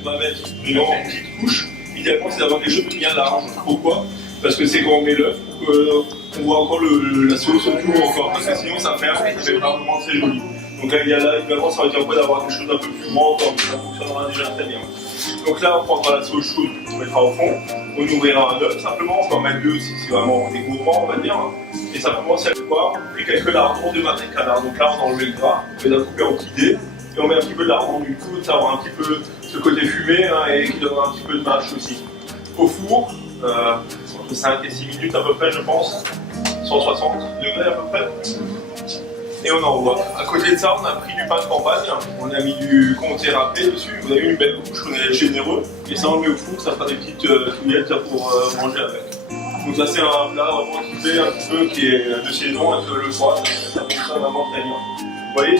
on va mettre dedans une petite couche. Idéalement, c'est d'avoir quelque chose de bien large. Pourquoi? Parce que c'est quand on met l'œuf, on voit encore la sauce autour encore, parce que sinon ça ferme, ça fait pas vraiment très joli. Donc là, évidemment, ça va dire quoi d'avoir quelque chose d'un peu plus grand, comme ça fonctionnera déjà très bien. Donc là, on prendra la sauce chaude, on mettra au fond, on ouvrira un œuf, simplement, on peut en mettre deux si c'est vraiment des gourmands, on va dire, et simplement sel, poivre, et quelques lardons de matin de canard. Donc là, on a enlevé le gras, on les a coupés en petits dés, et on met un petit peu de lardon du coup, ça aura un petit peu ce côté fumé, et qui donnera un petit peu de mâche aussi. Au four, entre 5 et 6 minutes à peu près, je pense, 160 degrés à peu près. Et on envoie. À côté de ça, on a pris du pain de campagne, on a mis du comté râpé dessus, vous avez une belle couche, on est généreux, et ça on le met au four, ça fera des petites touillettes pour manger avec. Donc ça c'est un plat vraiment équipé, un petit peu qui est de saison avec le foie, ça fonctionne vraiment très bien. Vous voyez,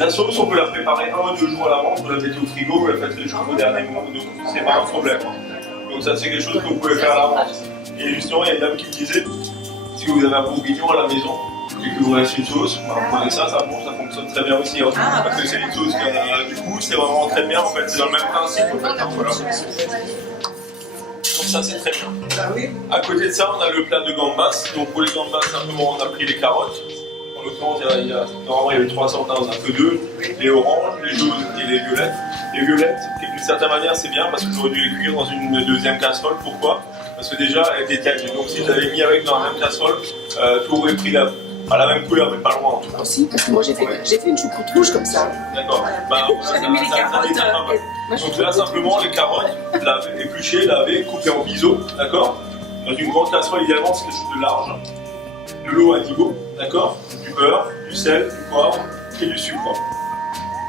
la sauce on peut la préparer 1 ou 2 jours à l'avance, vous la mettez au frigo, vous la faites réchauffer au dernier moment, donc c'est pas un problème. Donc ça c'est quelque chose que vous pouvez faire à l'avance. Et justement il y a une dame qui me disait, si vous avez un bourguignon à la maison, et que vous restez une sauce, bah, vous prenez ça, ça fonctionne très bien aussi. Hein. Parce que c'est une sauce qui, du coup, c'est vraiment très bien. En fait, c'est dans le même principe. En fait, hein, voilà. Donc ça, c'est très bien. À côté de ça, on a le plat de gambas. Donc pour les gambas, simplement, on a pris les carottes. En l'occurrence, normalement, il y avait 3 sortes, on a que 2. Les oranges, les jaunes et les violettes. Les violettes, d'une certaine manière, c'est bien parce que j'aurais dû les cuire dans une deuxième casserole. Pourquoi? Parce que déjà, elles étaient têtues. Donc si je l'avais mis avec dans la même casserole, tout aurait pris la même couleur, mais pas loin en tout cas. Aussi, parce que moi j'ai fait une choucroute rouge comme ça. D'accord. Bah, j'avais mis les carottes. Donc là, simplement, les carottes, épluchées, lavées, coupées en biseaux, d'accord? Dans une grande casserole, idéalement, c'est quelque chose de large. De l'eau à niveau, d'accord? Du beurre, du sel, du poivre et du sucre.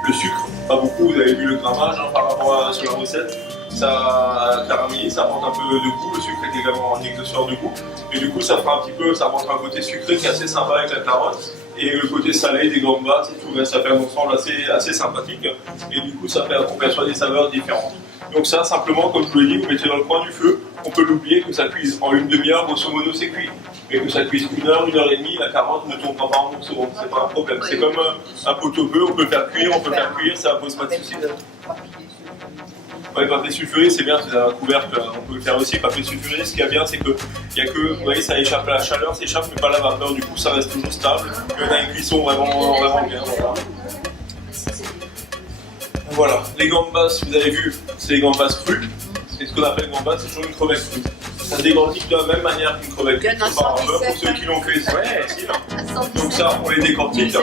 Le sucre, pas beaucoup, vous avez vu le grammage hein, par rapport sur la recette. Ça caramélise, ça apporte un peu de goût, le sucre est également un exhausteur de goût. Et du coup, ça fera un petit peu, ça apporte un côté sucré qui est assez sympa avec la carotte. Et le côté salé des gambas, ça fait un ensemble assez sympathique. Et du coup, on perçoit des saveurs différentes. Donc ça, simplement, comme je vous l'ai dit, vous mettez dans le coin du feu. On peut l'oublier que ça cuise en une demi-heure, grosso modo, c'est cuit. Mais que ça cuise 1 heure, 1 heure et demie, la carotte ne tombe pas en morceaux, c'est pas un problème. C'est comme un pot-au-feu, on peut le faire cuire, ça ne pose pas de soucis. Ouais, papier sulfuré, c'est bien, c'est un couvercle, on peut le faire aussi. Papier sulfuré, ce qui est bien, c'est que vous voyez, ça échappe, la chaleur s'échappe, mais pas la vapeur, du coup ça reste toujours stable. Et on a une cuisson vraiment bien. Voilà, les gambas, vous avez vu, c'est les gambas crues. C'est ce qu'on appelle gambas, c'est toujours une crevette crue. Ça se décortique de la même manière qu'une crevette crue. Pour ceux qui l'ont fait, c'est facile. Donc ça, on les décortique.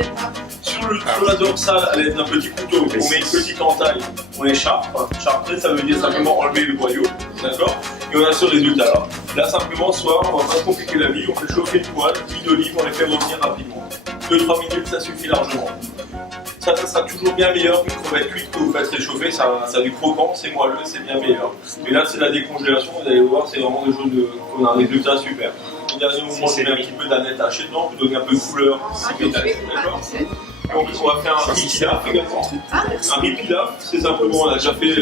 Sur la dorsale, à l'aide d'un petit couteau, on met une petite entaille, on les charpe. Charper, ça veut dire simplement enlever le boyau, d'accord? Et on a ce résultat-là. Là, simplement, ce soir, on va pas compliquer la vie, on fait chauffer une poêle, l'huile d'olive, on les fait revenir rapidement. 2-3 minutes, ça suffit largement. Ça sera toujours bien meilleur qu'une crevette cuite que vous faites réchauffer, ça a du croquant, c'est moelleux, c'est bien meilleur. Mais là, c'est la décongélation, vous allez voir, c'est vraiment des choses qu'on a un résultat super. Au dernier moment, je mets un petit peu d'aneth hachée dedans pour donner un peu de couleur, d'accord? Donc on va faire un riz pilaf également. Un riz pilaf, c'est simplement, on l'a déjà fait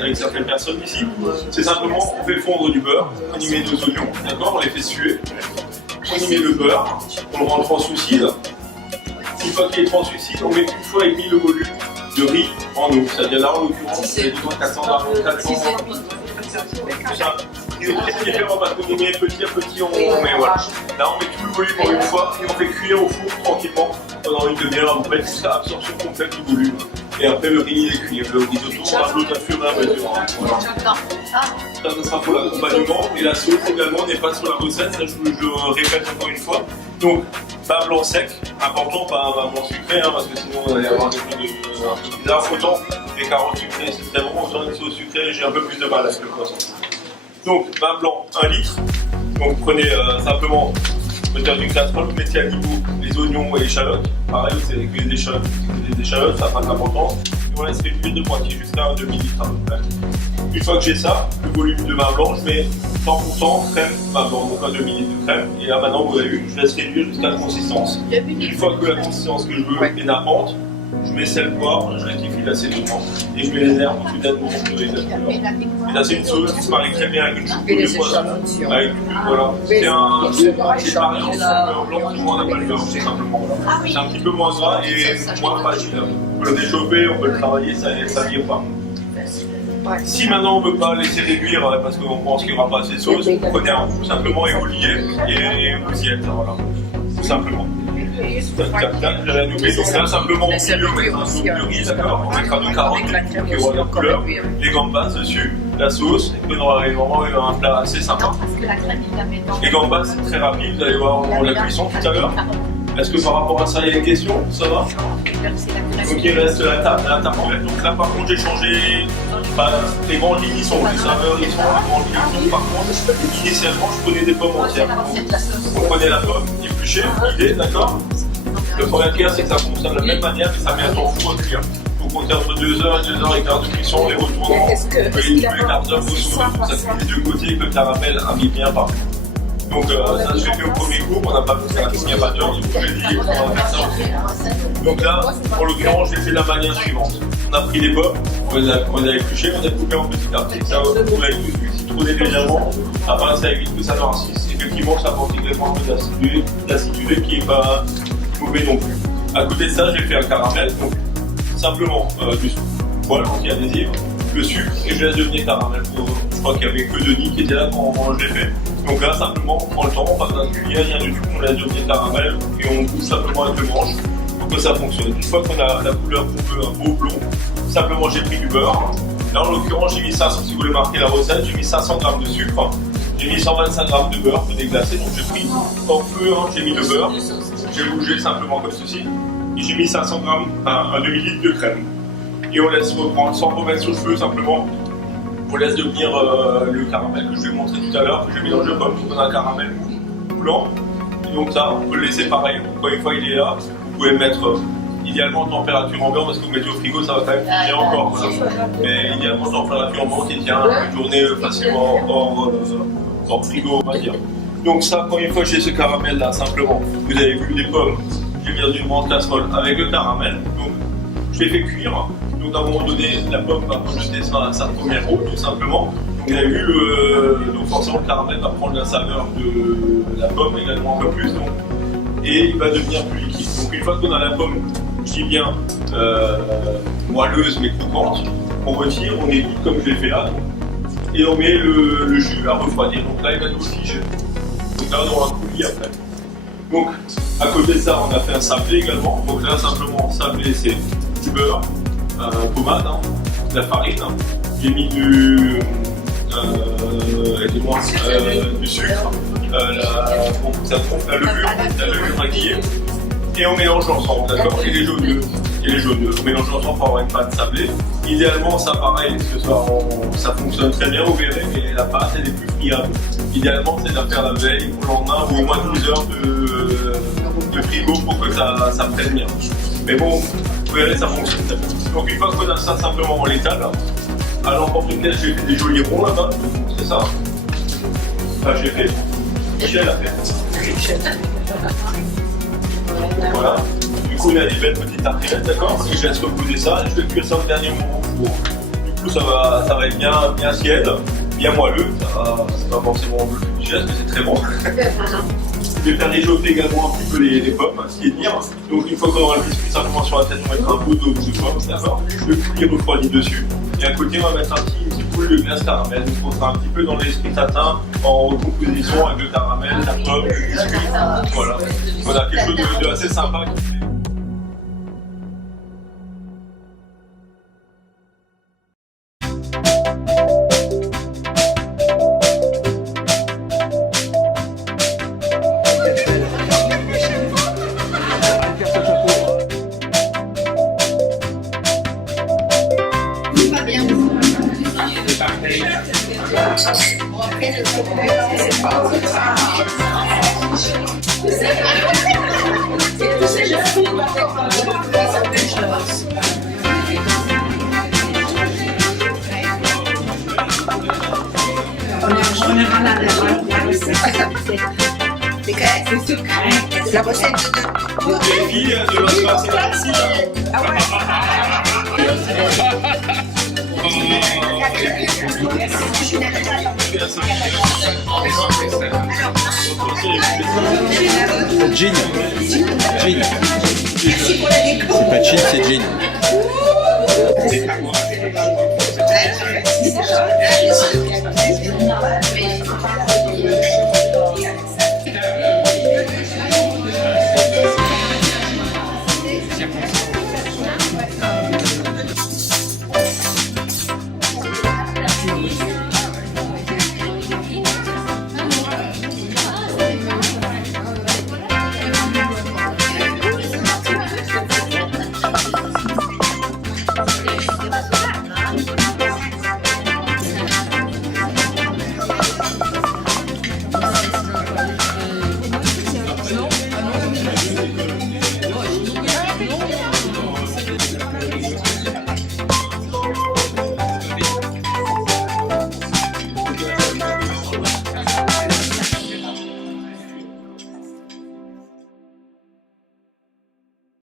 avec certaines personnes ici, c'est simplement on fait fondre du beurre, on y met nos oignons, d'accord, on les fait suer, on y met le beurre, on le rend translucide. Une fois qu'il est translucide, on met 1 fois et demi le volume de riz en eau. C'est-à-dire là en l'occurrence, on a besoin de 400 ça. C'est différent parce qu'on met petit à petit, on met voilà. Là on met tout le volume en une fois et on fait cuire au four tranquillement pendant une demi-heure à peu près jusqu'à absorption complète du volume. Et après le riz il est cuit. Le risotto on rajoute un fur et à mesure. Ça sera pour l'accompagnement. Et la sauce également n'est pas sur la recette, ça je répète encore une fois. Donc pain blanc sec, important, pas un blanc sucré, hein, parce que sinon on va y avoir des choses un peu bizarres. Autant les carottes sucrées c'est très bon, autant les sauces sucrées j'ai un peu plus de mal avec le poisson. Donc, vin blanc, 1 litre. Donc, prenez simplement le terre d'une casserole, vous mettez à niveau les oignons et les échalotes. Pareil, c'est cuire des échalotes, ça n'a pas d'importance. Et on laisse réduire de moitié jusqu'à un demi-litre à peu près. Une fois que j'ai ça, le volume de vin blanc, je mets 100% crème vin blanc, donc un demi-litre de crème. Et là, maintenant, vous avez vu, je laisse réduire jusqu'à la consistance. Une fois que la consistance que je veux est nappante, je mets sel, poivre, je rectifie l'assaisonnement et je mets les herbes soudainement pour les acteurs. Et là, c'est une sauce qui se marie très bien avec une choucroute de poisson. Voilà. C'est pareil en beurre blanc, tout le monde n'a pas le beurre, tout simplement. C'est un petit peu moins gras et moins fragile. On peut le réchauffer, on peut le travailler, ça ne vire pas. Si maintenant on ne peut pas laisser réduire parce qu'on pense qu'il n'y aura pas assez de sauce, vous prenez un roux simplement et vous liez et vous y êtes, voilà. Tout simplement. Tac, tac, tac, j'avais annulé. Donc là, simplement, au milieu, on mettra un peu de riz, d'accord. On mettra de carottes qui aura la couleur, les gambas dessus, la sauce, et puis on aura vraiment un plat assez sympa. Les gambas, c'est très rapide, vous allez voir la cuisson tout à l'heure. Est-ce que par rapport à ça, il y a une question? Ça va? Donc il reste la tartelette. Donc là, par contre, j'ai changé. Les grandes lignes, ils sont les saveurs, ils sont les grandes lignes. Par contre, initialement, je prenais des pommes entières. On prenait la pomme, épluchée, l'idée, d'accord? Le problème qu'il y a, c'est que ça fonctionne de la même manière, mais ça met un temps fou à cuire. Il faut compter entre 2 heures et 2 heures et quart de cuisson, les retournements, tous les quarts d'heure au soir, donc ça cuit des deux côtés, que le caramel a mis bien partout. Donc ça je l'ai fait au premier coup, on n'a pas fait ça, il n'y a pas d'heure, du coup j'ai dit on va faire ça aussi. Donc là, en l'occurrence, j'ai fait de la manière suivante. On a pris les pommes, on les a épluchées, on a coupé en petits articles. Ça, on l'a citronné légèrement, après ça évite que ça noircisse. Effectivement, ça apporte également un peu d'acidité qui n'est pas mauvais non plus. À côté de ça, j'ai fait un caramel, donc simplement du poil anti-adhésif, le sucre, et je laisse devenir caramel. Je crois qu'il n'y avait que Denis qui était là quand je l'ai fait. Donc là, simplement, on prend le temps, on passe dans une cuillère, rien du tout, on laisse devenir caramel et on bouge simplement avec le manche pour que ça fonctionne. Une fois qu'on a la couleur qu'on veut, un beau blond, simplement j'ai pris du beurre. Là, en l'occurrence, j'ai mis 500, si vous voulez marquer la recette, j'ai mis 500 g de sucre, j'ai mis 125 g de beurre déglacé, donc j'ai pris en feu, j'ai mis le beurre, j'ai bougé simplement comme ceci, et j'ai mis 500 g, un demi-litre de crème. Et on laisse reprendre sans remettre sur le feu simplement. On laisse devenir le caramel que je vais montrer tout à l'heure, que j'ai mélangé aux pommes, donc on a un caramel coulant. Et donc ça, on peut le laisser pareil. Donc, une fois il est là, vous pouvez le mettre idéalement en température ambiante, parce que vous mettez au frigo, ça va quand même tenir encore. Voilà. Mais idéalement en température ambiante, il tient une journée facilement hors frigo, on va dire. Donc ça, quand une fois j'ai ce caramel là, simplement, vous avez vu les pommes, j'ai mis dans une grande casserole avec le caramel. Donc je l'ai fait cuire. Donc à un moment donné, la pomme va rejeter sa première eau, tout simplement. Donc vous avez vu, donc forcément le caramel va prendre la saveur de la pomme également un peu plus. Donc, et il va devenir plus liquide. Donc une fois qu'on a la pomme, je dis bien moelleuse mais croquante, on retire, on égoutte comme je l'ai fait là. Et on met le jus à refroidir. Donc là il va nous figer. Donc là on aura un coulis après. Donc à côté de ça, on a fait un sablé également. Donc là simplement, sablé c'est du beurre. Pommade, de la farine, j'ai mis du sucre, la levure maquillée, et on mélange ensemble, d'accord, et les jaune d'œufs, on mélange ensemble pour avoir une pâte sablée. Idéalement, ça pareil, ce soir, ça fonctionne très bien, vous verrez, mais la pâte elle est plus friable. Idéalement, c'est de la faire la veille, au lendemain, ou au moins 12 heures de frigo pour que ça prenne bien. Mais bon, vous verrez, ça fonctionne très bien. Donc une fois qu'on a ça simplement en l'étal, à l'emporte-pièce, j'ai fait des jolis ronds là-bas, c'est ça. Enfin, j'ai fait. Michel a fait. Voilà. Du coup, il a des belles petites tartelettes, d'accord. Et je laisse reposer ça et je vais cuire ça au dernier moment au four. Du coup, ça va être bien tiède, bien moelleux. C'est pas forcément le digeste, mais c'est très bon. Je vais faire réchauffer également un petit peu les pommes, ce qui est dire. Donc une fois qu'on aura le biscuit simplement sur la tête, on mettra un peu d'eau de pomme, d'accord. Le coulis refroidi dessus. Et à côté, on va mettre un petit boule de glace caramel. Donc on sera un petit peu dans l'esprit tatin, en composition avec le caramel, la pomme, le biscuit. Voilà. On a quelque chose de assez sympa. La recette Les filles de l'autre c'est Ah ouais. Gin. Gin. C'est pas chill, c'est gin.